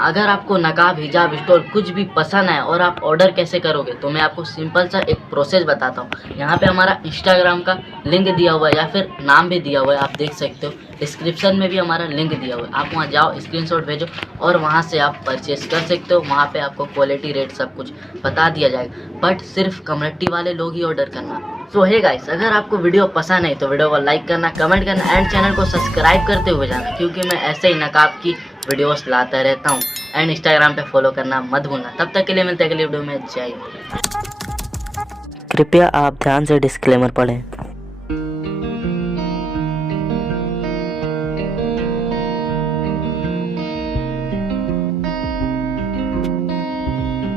अगर आपको नकाब हिजाब स्टोल कुछ भी पसंद है और आप ऑर्डर कैसे करोगे, तो मैं आपको सिंपल सा एक प्रोसेस बताता हूँ। यहाँ पे हमारा इंस्टाग्राम का लिंक दिया हुआ है या फिर नाम भी दिया हुआ है, आप देख सकते हो। डिस्क्रिप्शन में भी हमारा लिंक दिया हुआ है, आप वहाँ जाओ, स्क्रीनशॉट भेजो और वहाँ से आप परचेस कर सकते हो। वहाँ पे आपको क्वालिटी रेट सब कुछ बता दिया जाएगा, बट सिर्फ कम्युनिटी वाले लोग ही ऑर्डर करना। सो हे गाइस, अगर आपको वीडियो पसंद है तो वीडियो को लाइक करना, कमेंट करना एंड चैनल को सब्सक्राइब करते हुए जाना, क्योंकि मैं ऐसे ही नकाब की वीडियोस लाता रहता हूँ। एंड इंस्टाग्राम पे फॉलो करना मत भूलना। तब तक के लिए मिलते हैं अगली वीडियो में। जय हिंद। कृपया आप ध्यान से डिस्क्लेमर पढ़ें।